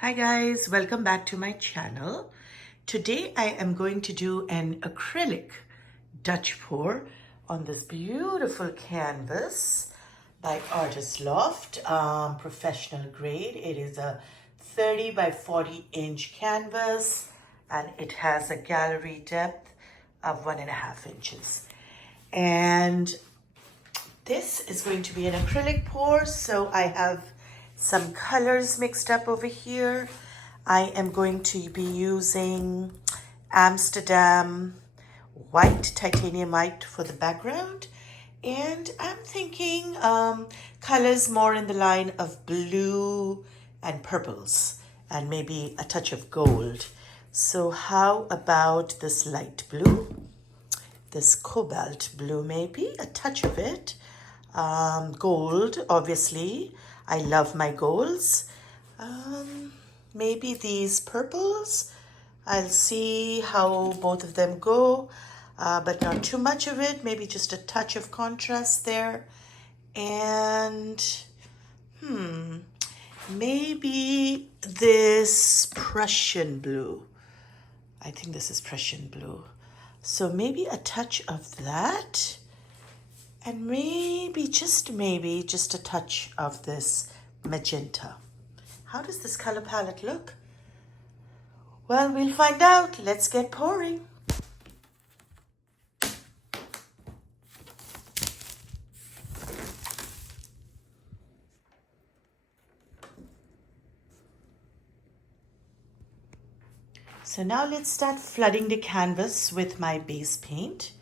Hi guys, welcome back to my channel. Today I am going to do an acrylic Dutch pour on this beautiful canvas by Artist Loft, professional grade. It is a 30 by 40 inch canvas and it has a gallery depth of 1.5 inches. And this is going to be an acrylic pour, so I have some colors mixed up over here. I am going to be using Amsterdam white, titanium white for the background. And I'm thinking colors more in the line of blue and purples and maybe a touch of gold. So how about this light blue? This cobalt blue maybe, a touch of it. Gold, obviously. I love my golds. Maybe these purples. I'll see how both of them go, but not too much of it. Maybe just a touch of contrast there. And maybe this Prussian blue. I think this is Prussian blue. So maybe a touch of that. And maybe, just a touch of this magenta. How does this color palette look? Well, we'll find out. Let's get pouring. So now let's start flooding the canvas with my base paint.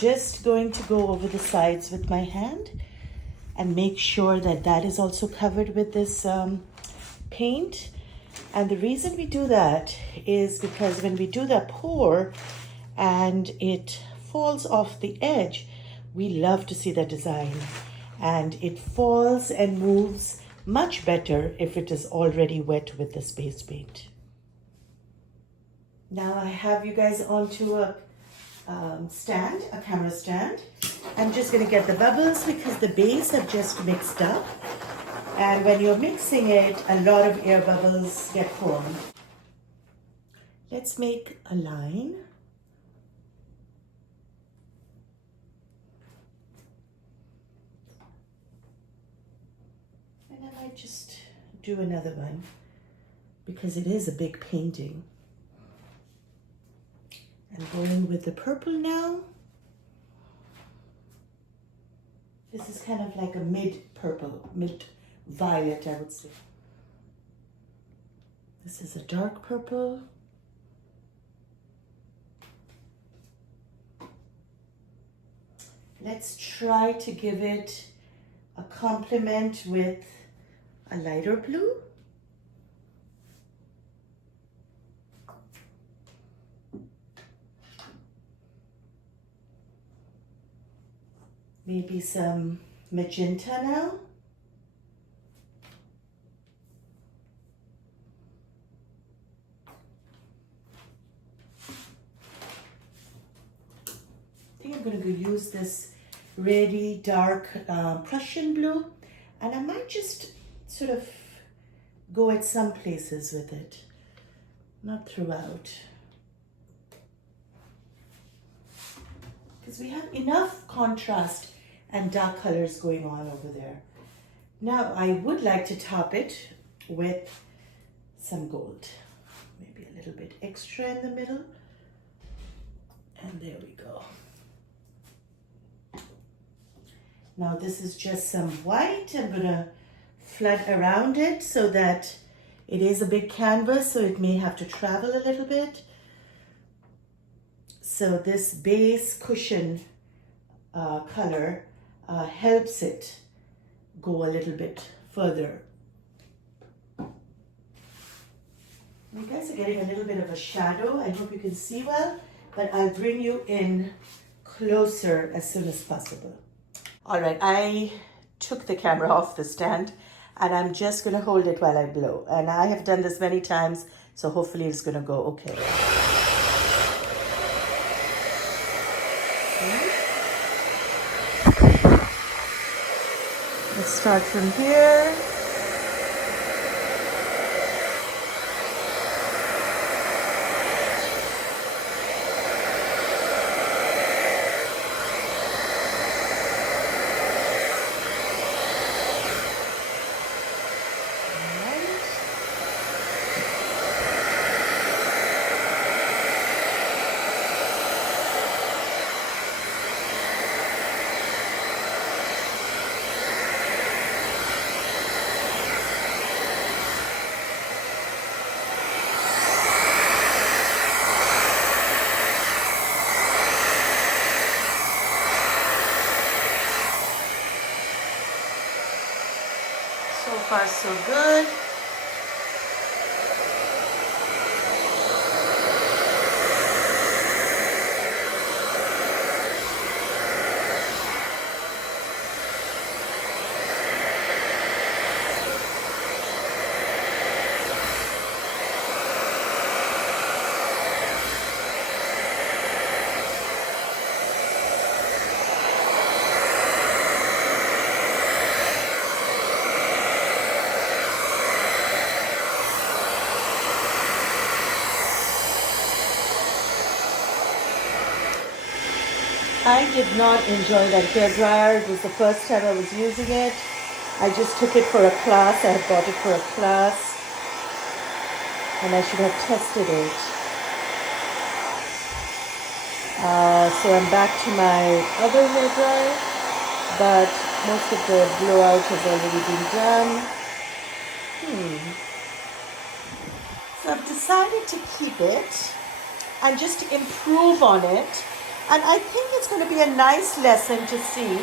Just going to go over the sides with my hand and make sure that that is also covered with this paint. And the reason we do that is because when we do the pour and it falls off the edge, we love to see the design, and it falls and moves much better if it is already wet with this base paint. Now I have you guys onto a camera stand. I'm just going to get the bubbles because the base have just mixed up, and when you're mixing it, a lot of air bubbles get formed. Let's make a line. And I might just do another one because it is a big painting. I'm going with the purple now. This is kind of like a mid-purple, mid-violet, I would say. This is a dark purple. Let's try to give it a complement with a lighter blue. Maybe some magenta now. I think I'm going to use this really dark Prussian blue, and I might just sort of go at some places with it, not throughout. Because we have enough contrast and dark colors going on over there. Now I would like to top it with some gold. Maybe a little bit extra in the middle. And there we go. Now this is just some white. I'm gonna flood around it so that it is a big canvas, so it may have to travel a little bit. So this base cushion color helps it go a little bit further You guys are getting a little bit of a shadow. I hope you can see well, but I'll bring you in closer as soon as possible. All right, I took the camera off the stand and I'm just gonna hold it while I blow. And I have done this many times, so hopefully it's gonna go okay. Let's start from here. So far, so good. I did not enjoy that hairdryer. It was the first time I was using it. I just took it for a class. I had bought it for a class and I should have tested it. So I'm back to my other hairdryer, but most of the blowout has already been done. So I've decided to keep it and just improve on it. And I think it's going to be a nice lesson to see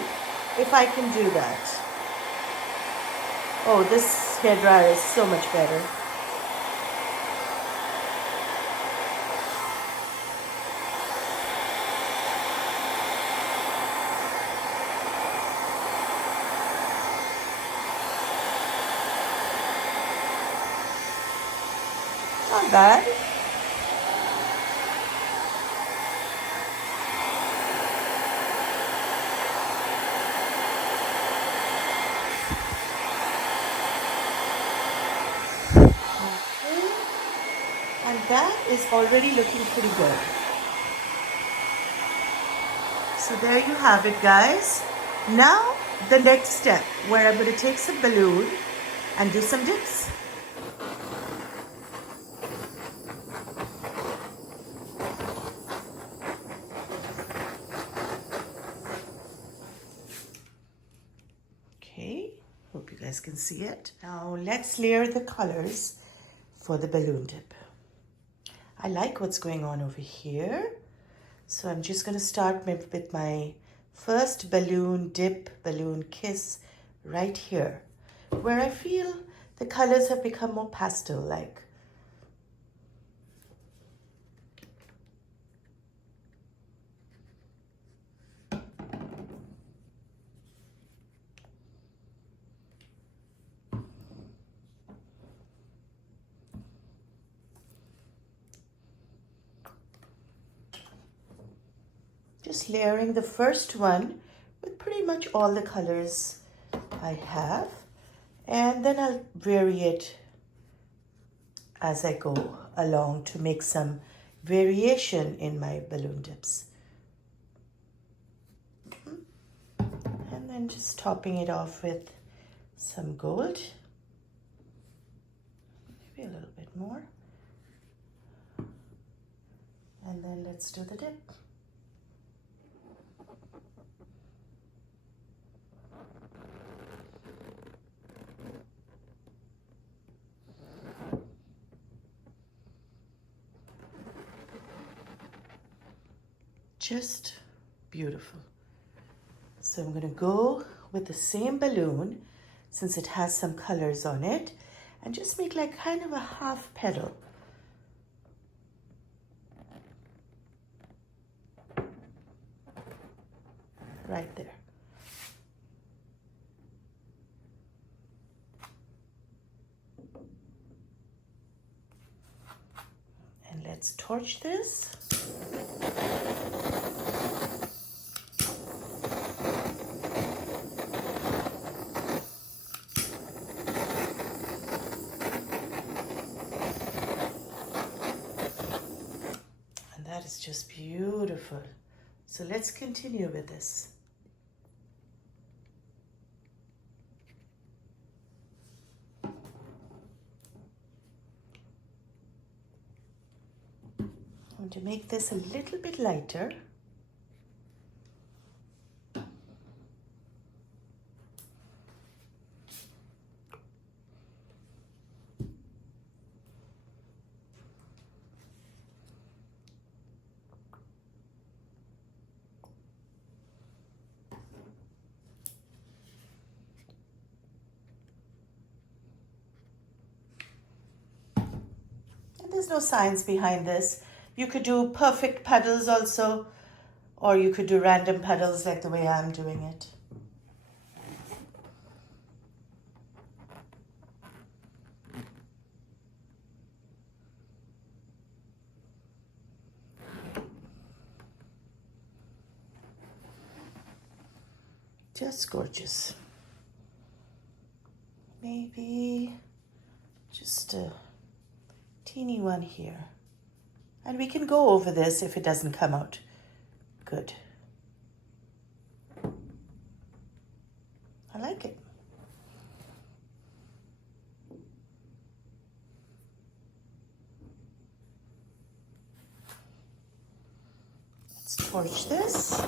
if I can do that. Oh, this hairdryer is so much better. Not bad. And that is already looking pretty good. So there you have it, guys. Now the next step, where I'm going to take some balloon and do some dips. Okay, hope you guys can see it. Now let's layer the colors for the balloon dip. I like what's going on over here. So I'm just going to start with my first balloon dip, balloon kiss right here, where I feel the colors have become more pastel-like. Just layering the first one with pretty much all the colors I have, and then I'll vary it as I go along to make some variation in my balloon dips. And then just topping it off with some gold, maybe a little bit more, and then let's do the dip. Just beautiful. So I'm going to go with the same balloon, since it has some colors on it, and just make like kind of a half petal right there. And let's torch this. And that is just beautiful. So let's continue with this. I'm going to make this a little bit lighter. There's no science behind this. You could do perfect petals also, or you could do random petals like the way I'm doing it. Just gorgeous. Maybe just a teeny one here. And we can go over this if it doesn't come out good. I like it. Let's torch this.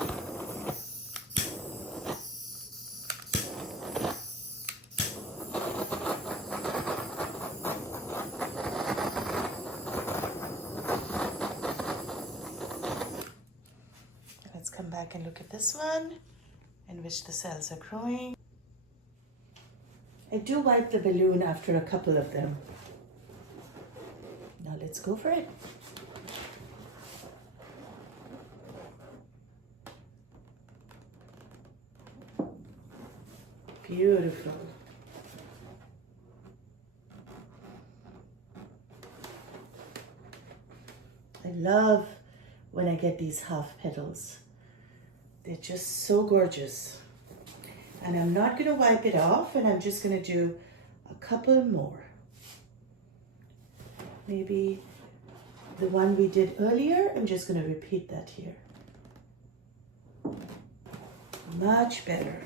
Come back and look at this one in which the cells are growing. I do wipe the balloon after a couple of them. Now let's go for it. Beautiful. I love when I get these half petals. They're just so gorgeous. And I'm not going to wipe it off, and I'm just going to do a couple more. Maybe the one we did earlier, I'm just going to repeat that here. Much better.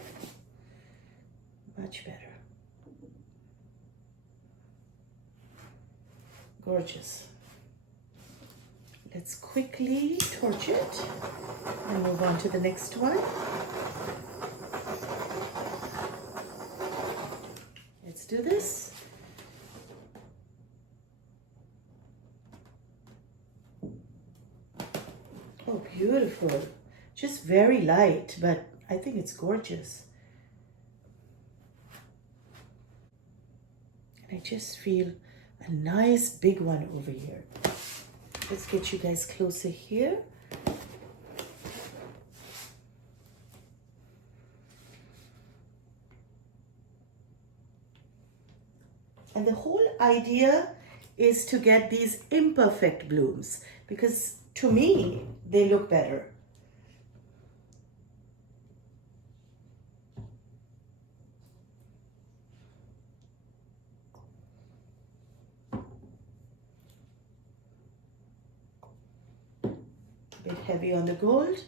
Much better. Gorgeous. Let's quickly torch it and move on to the next one. Let's do this. Oh, beautiful. Just very light, but I think it's gorgeous. And I just feel a nice big one over here. Let's get you guys closer here. And the whole idea is to get these imperfect blooms, because to me, they look better. A bit heavy on the gold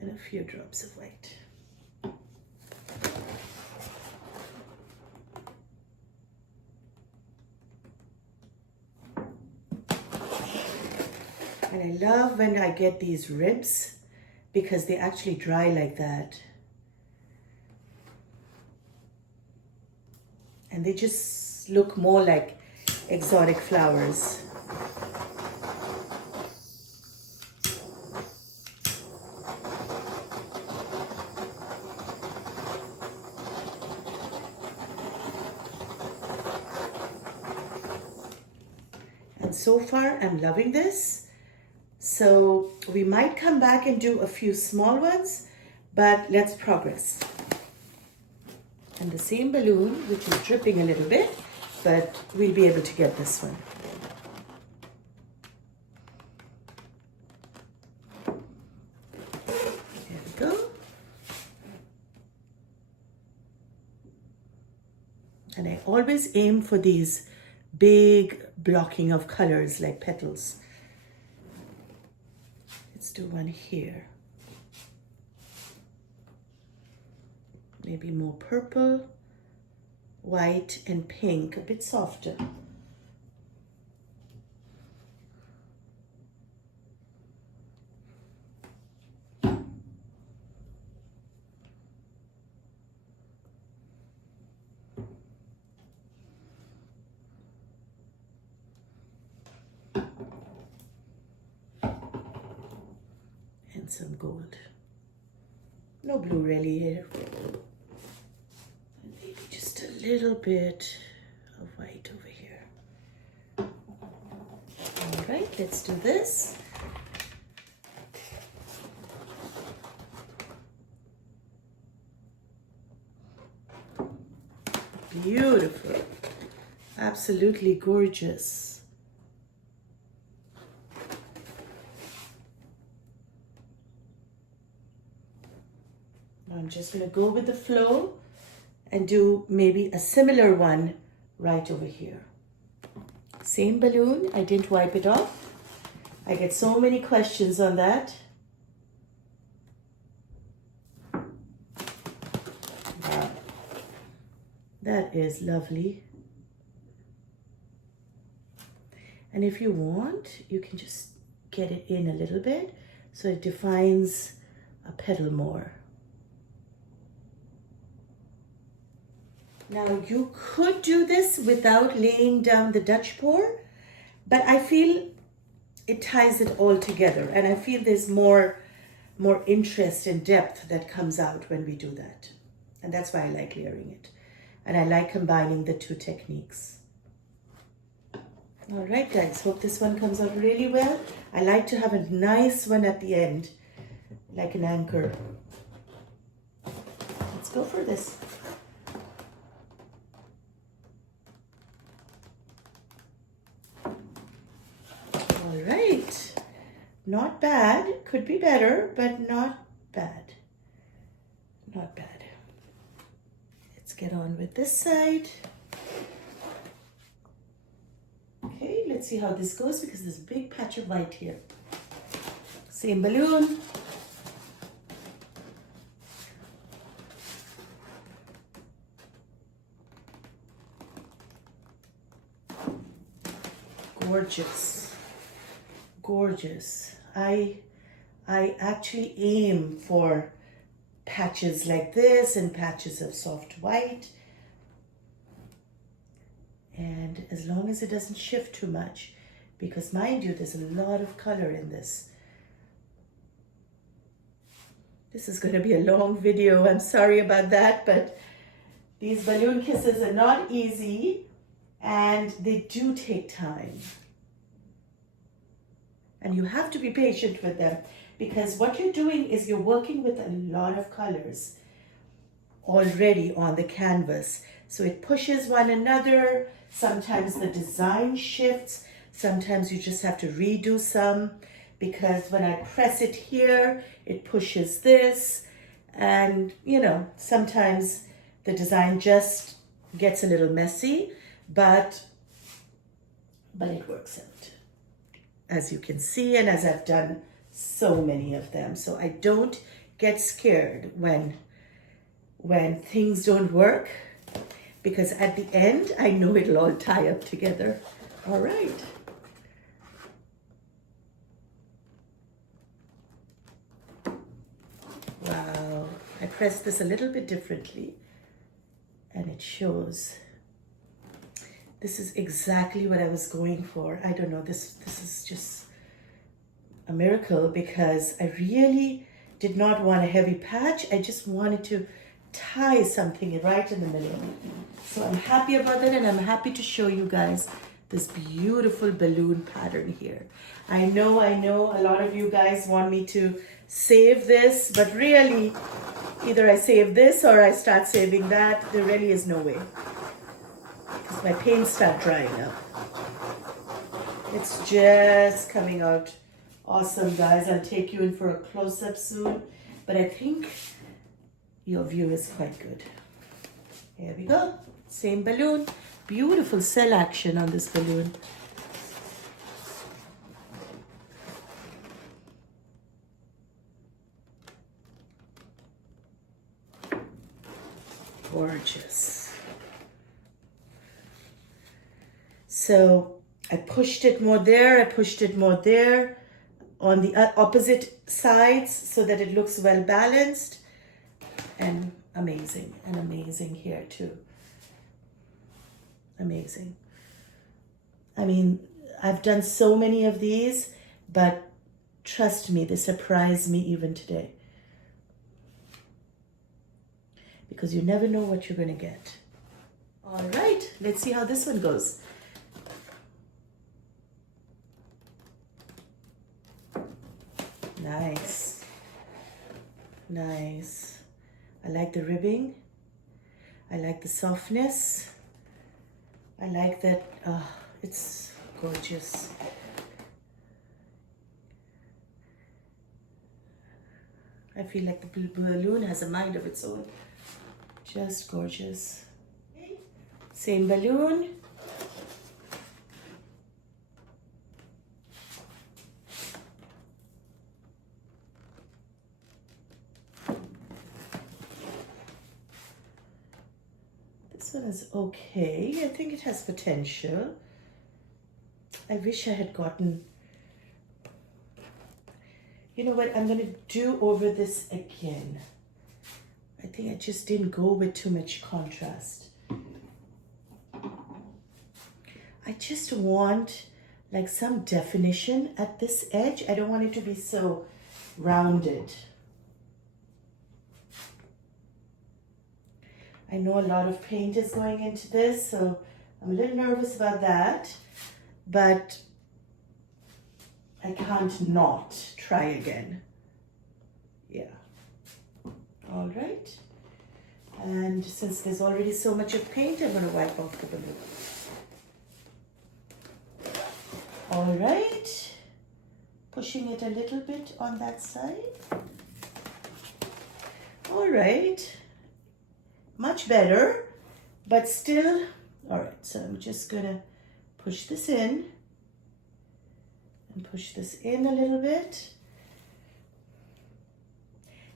and a few drops of white. And I love when I get these ribs because they actually dry like that. And they just look more like exotic flowers. And so far, I'm loving this. So we might come back and do a few small ones, but let's progress. And the same balloon, which is dripping a little bit, but we'll be able to get this one. There we go. And I always aim for these big blocking of colors like petals. Let's do one here. Maybe more purple, white, and pink, a bit softer. And some gold. No blue really here. Just a little bit of white over here. All right, let's do this. Beautiful. Absolutely gorgeous. Now I'm just going to go with the flow and do maybe a similar one right over here. Same balloon, I didn't wipe it off. I get so many questions on that. Wow. That is lovely. And if you want, you can just get it in a little bit so it defines a petal more. Now you could do this without laying down the Dutch pour, but I feel it ties it all together, and I feel there's more interest and depth that comes out when we do that. And that's why I like layering it. And I like combining the two techniques. All right, guys, hope this one comes out really well. I like to have a nice one at the end, like an anchor. Let's go for this. All right, not bad. Could be better, but not bad. Not bad. Let's get on with this side. Okay, let's see how this goes because there's a big patch of white here. Same balloon. Gorgeous. Gorgeous. I actually aim for patches like this and patches of soft white, and as long as it doesn't shift too much, because mind you, there's a lot of color in this. This is going to be a long video, I'm sorry about that, but these balloon kisses are not easy and they do take time. And you have to be patient with them because what you're doing is you're working with a lot of colors already on the canvas. So it pushes one another. Sometimes the design shifts. Sometimes you just have to redo some because when I press it here, it pushes this. And, you know, sometimes the design just gets a little messy, but it works out, as you can see, and as I've done so many of them. So I don't get scared when things don't work, because at the end, I know it'll all tie up together. All right. Wow, I pressed this a little bit differently and it shows. This is exactly what I was going for. I don't know, this is just a miracle because I really did not want a heavy patch. I just wanted to tie something right in the middle. So I'm happy about that, and I'm happy to show you guys this beautiful balloon pattern here. I know a lot of you guys want me to save this, but really either I save this or I start saving that. There really is no way, because my paints start drying up. It's just coming out awesome, guys. I'll take you in for a close-up soon, but I think your view is quite good. Here we go. Same balloon. Beautiful cell action on this balloon. Gorgeous. So I pushed it more there, I pushed it more there on the opposite sides so that it looks well balanced, and amazing here too. Amazing. I mean, I've done so many of these, but trust me, they surprise me even today, because you never know what you're going to get. All right, let's see how this one goes. Nice. Nice. I like the ribbing. I like the softness. I like that. It's gorgeous. I feel like the balloon has a mind of its own. Just gorgeous. Same balloon. This one is okay. I think it has potential. I wish I had gotten... You know what? I'm going to do over this again. I think I just didn't go with too much contrast. I just want like some definition at this edge. I don't want it to be so rounded. I know a lot of paint is going into this, so I'm a little nervous about that, but I can't not try again. Yeah. All right. And since there's already so much of paint, I'm going to wipe off the balloon. All right. Pushing it a little bit on that side. All right. Much better, but still. All right, so I'm just gonna push this in and push this in a little bit.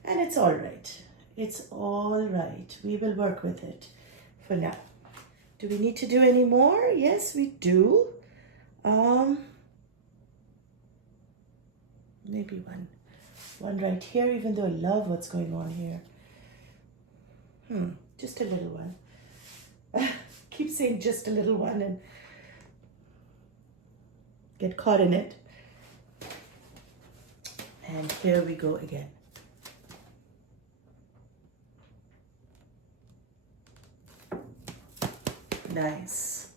And it's all right. It's all right. We will work with it for now. Do we need to do any more? Yes, we do. Maybe one right here, even though I love what's going on here. Just a little one. Keep saying just a little one and get caught in it. And here we go again. Nice.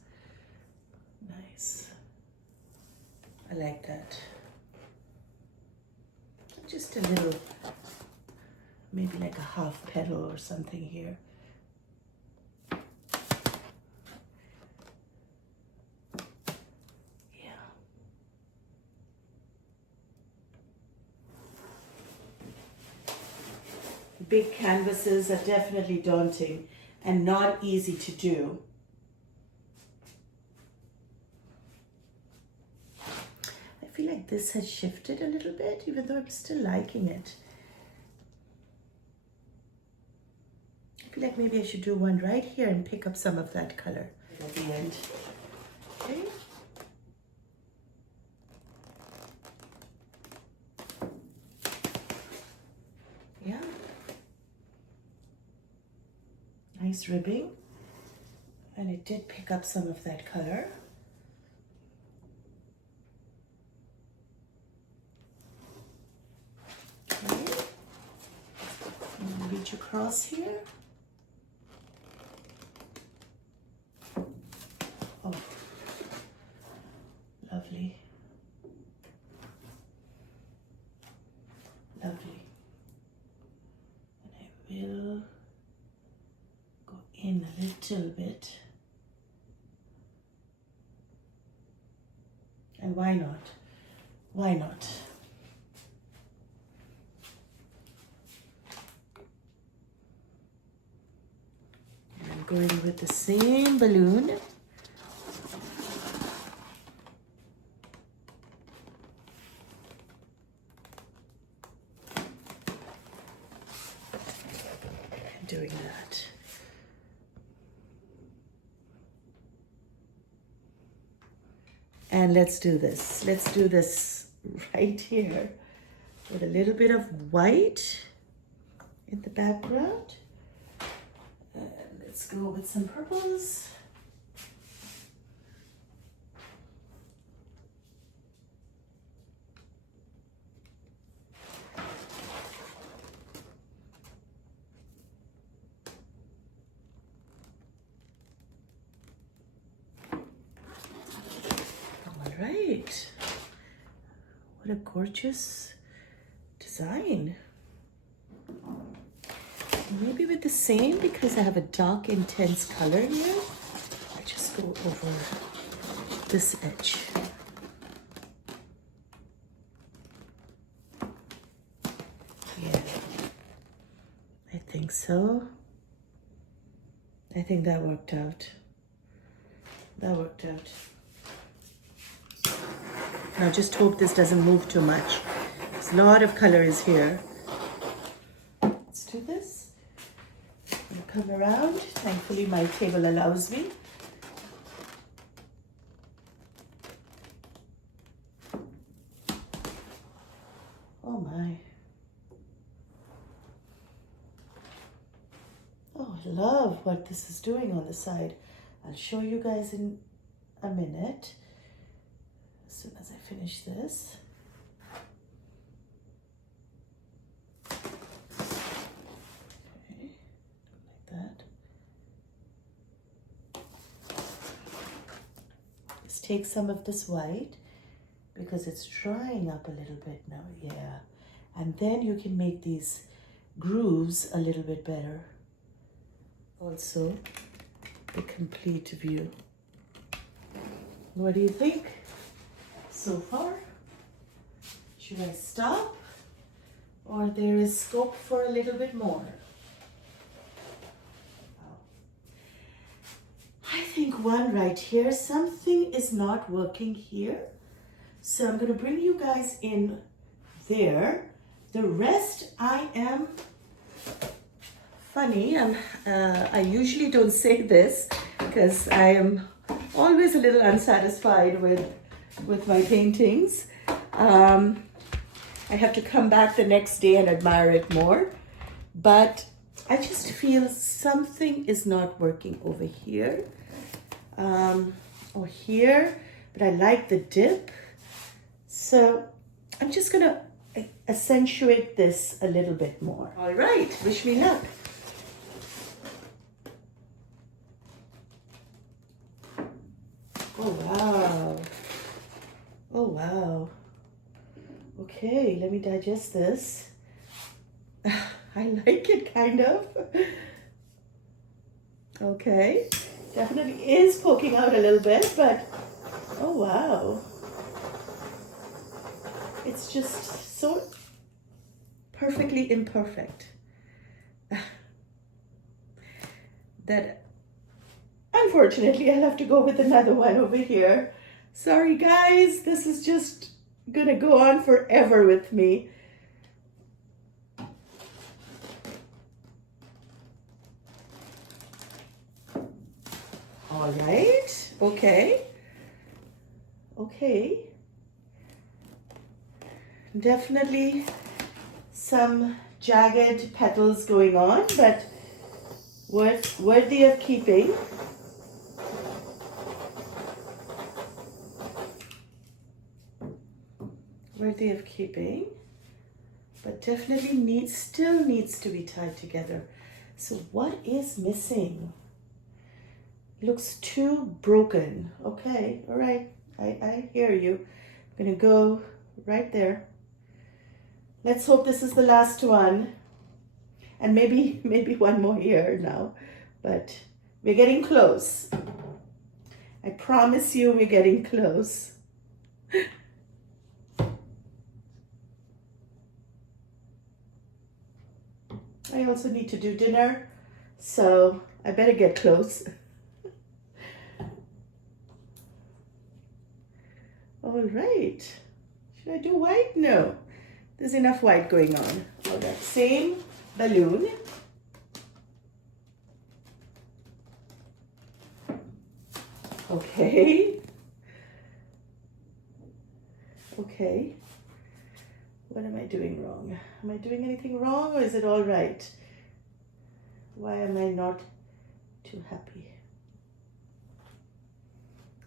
Nice. I like that. Just a little, maybe like a half petal or something here. Yeah. Big canvases are definitely daunting and not easy to do. I feel like this has shifted a little bit, even though I'm still liking it. I feel like maybe I should do one right here and pick up some of that color at the end. Okay. Yeah. Nice ribbing. And it did pick up some of that color. Okay. And reach across here. Oh, little bit. And why not? Why not? And I'm going with the same balloon. I'm doing that. And let's do this. Let's do this right here with a little bit of white in the background. And let's go with some purples. Right. What a gorgeous design. Maybe with the same, because I have a dark intense color here, I just go over this edge. Yeah, I think so. I think that worked out. That worked out. Now just hope this doesn't move too much. There's a lot of colors here. Let's do this. I'm gonna come around. Thankfully my table allows me. Oh my. Oh, I love what this is doing on the side. I'll show you guys in a minute. As soon as I finish this. Okay, like that. Let's take some of this white because it's drying up a little bit now. Yeah, and then you can make these grooves a little bit better. Also, the complete view. What do you think? So far, should I stop, or there is scope for a little bit more? I think one right here, something is not working here. So I'm going to bring you guys in there. The rest I am funny. I usually don't say this because I am always a little unsatisfied with my paintings. I have to come back the next day and admire it more. But I just feel something is not working over here. Or here. But I like the dip. So I'm just going to accentuate this a little bit more. All right. Wish me luck. Oh, wow. Oh, wow. Okay, let me digest this. I like it, kind of. Okay, definitely is poking out a little bit, but oh, wow. It's just so perfectly imperfect that unfortunately I'll have to go with another one over here. Sorry guys, this is just gonna go on forever with me. All right, okay. Okay. Definitely some jagged petals going on, but worthy of keeping. Worthy of keeping, but definitely still needs to be tied together. So what is missing? Looks too broken. Okay, all right, I hear you. I'm gonna go right there. Let's hope this is the last one, and maybe one more here now, but We're getting close. I promise you we're getting close. I also need to do dinner, so I better get close. All right. Should I do white? No. There's enough white going on. Oh, that same balloon. Okay. Okay. What am I doing wrong? Am I doing anything wrong, or is it all right? Why am I not too happy?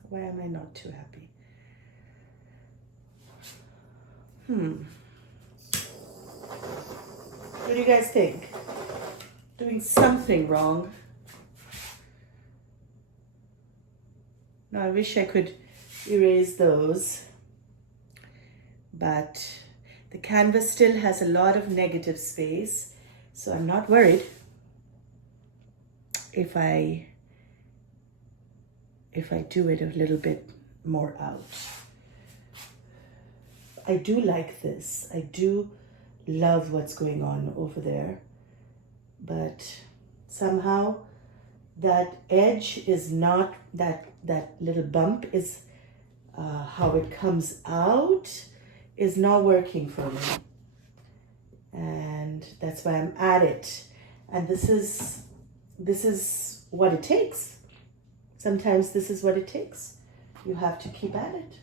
Why am I not too happy? What do you guys think? Doing something wrong? Now I wish I could erase those, but the canvas still has a lot of negative space, so I'm not worried if I do it a little bit more out. I do like this. I do love what's going on over there, but somehow that edge is not, that little bump is how it comes out is not working for me, and that's why I'm at it. And this is what it takes. Sometimes this is what it takes. You have to keep at it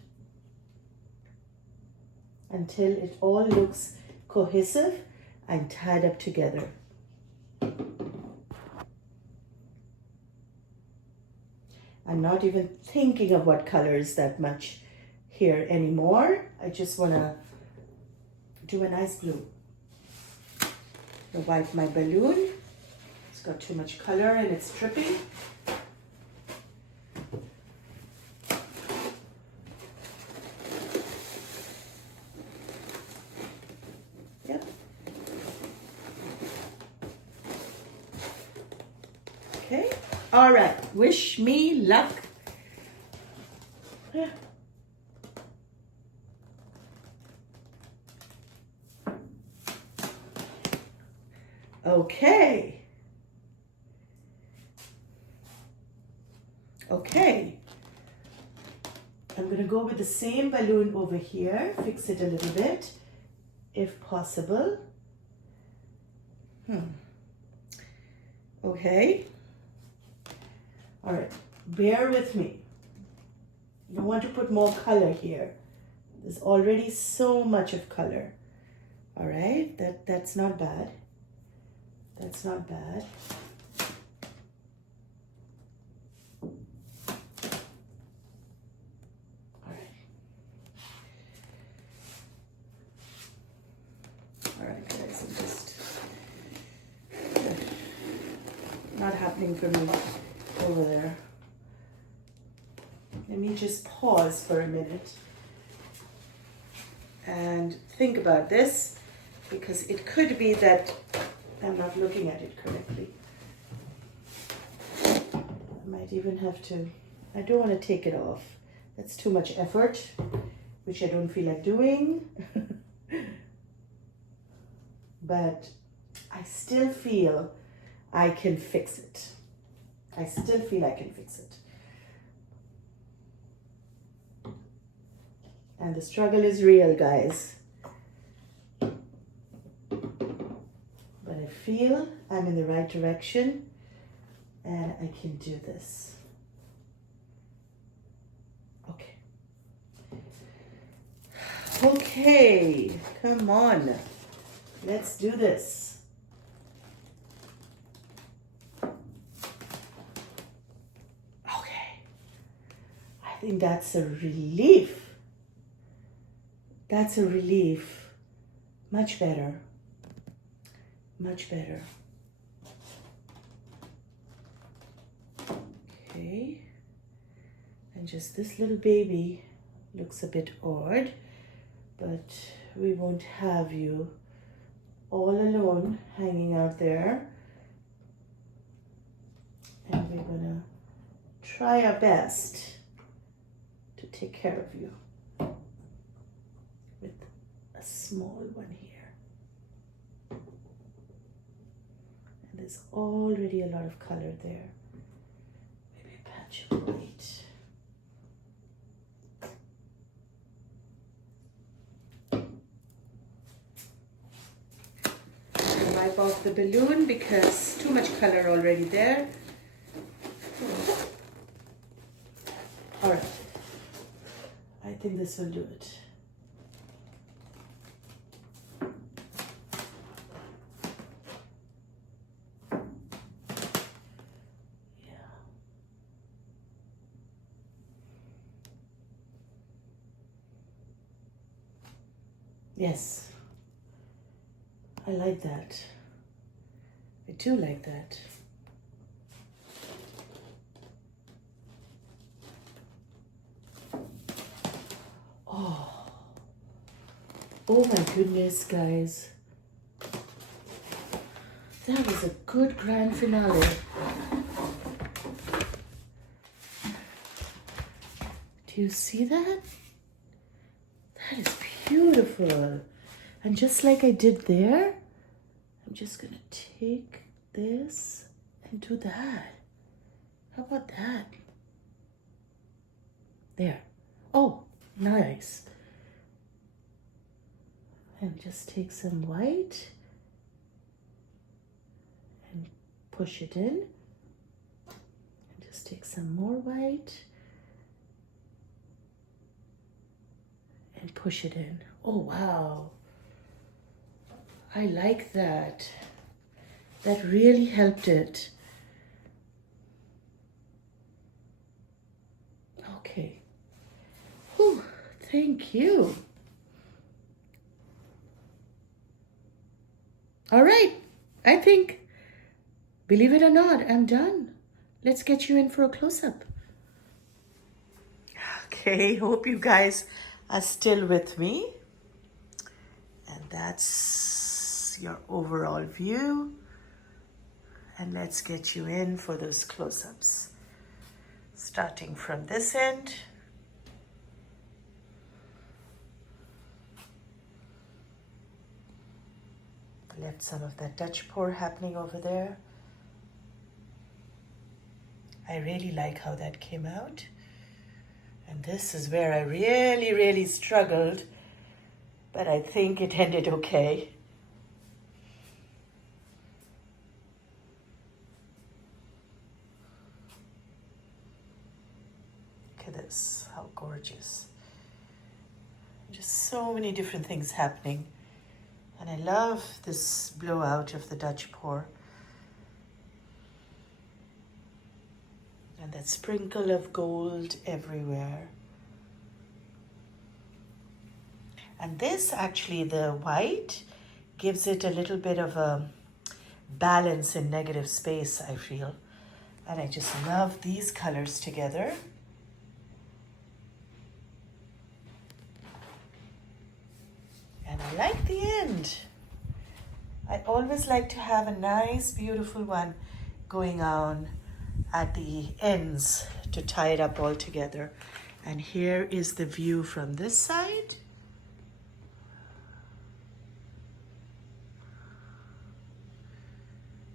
until it all looks cohesive and tied up together. I'm not even thinking of what colors that much here anymore. I just want to do a nice blue. I'll wipe my balloon. It's got too much color and it's dripping. Yep. Okay. All right. Wish me luck. Okay. Okay. I'm going to go with the same balloon over here, fix it a little bit, if possible. Okay. All right. Bear with me. You want to put more color here. There's already so much of color. All right. That's not bad. That's not bad. All right. All right, guys, I'm just not happening for me over there. Let me just pause for a minute and think about this, because it could be that I'm not looking at it correctly. I might even have to, I don't want to take it off. That's too much effort, which I don't feel like doing. But I still feel I can fix it. I still feel I can fix it. And the struggle is real, guys. But I feel I'm in the right direction and I can do this. Okay. Okay, come on. Let's do this. Okay. I think that's a relief. That's a relief. Much better. Much better. Okay. And just this little baby looks a bit odd, but we won't have you all alone hanging out there. And we're gonna try our best to take care of you with a small one here. And there's already a lot of color there. Maybe a patch of white. Wipe off the balloon because too much color already there. All right, I think this will do it. Yeah. Yes, I like that. I do like that. Oh my goodness, guys. That was a good grand finale. Do you see that? That is beautiful. And just like I did there, I'm just gonna take this and do that. How about that? There. Oh, nice. And just take some white and push it in. And just take some more white and push it in. Oh, wow. I like that. That really helped it. Okay. Whew, thank you. All right, I think, believe it or not, I'm done. Let's get you in for a close-up. Okay, hope you guys are still with me. And that's your overall view. And let's get you in for those close-ups. Starting from this end. Left some of that Dutch pour happening over there. I really like how that came out. And this is where I really struggled, but I think it ended okay. Look at this, how gorgeous. Just so many different things happening. And I love this blowout of the Dutch pour. And that sprinkle of gold everywhere. And this actually, the white, gives it a little bit of a balance in negative space, I feel. And I just love these colors together. And I like the end. I always like to have a nice, beautiful one going on at the ends to tie it up all together. And here is the view from this side.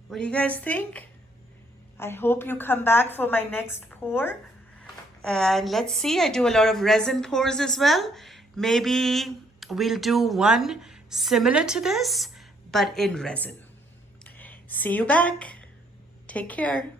What do you guys think? I hope you come back for my next pour. And let's see, I do a lot of resin pours as well. Maybe we'll do one similar to this, but in resin. See you back. Take care.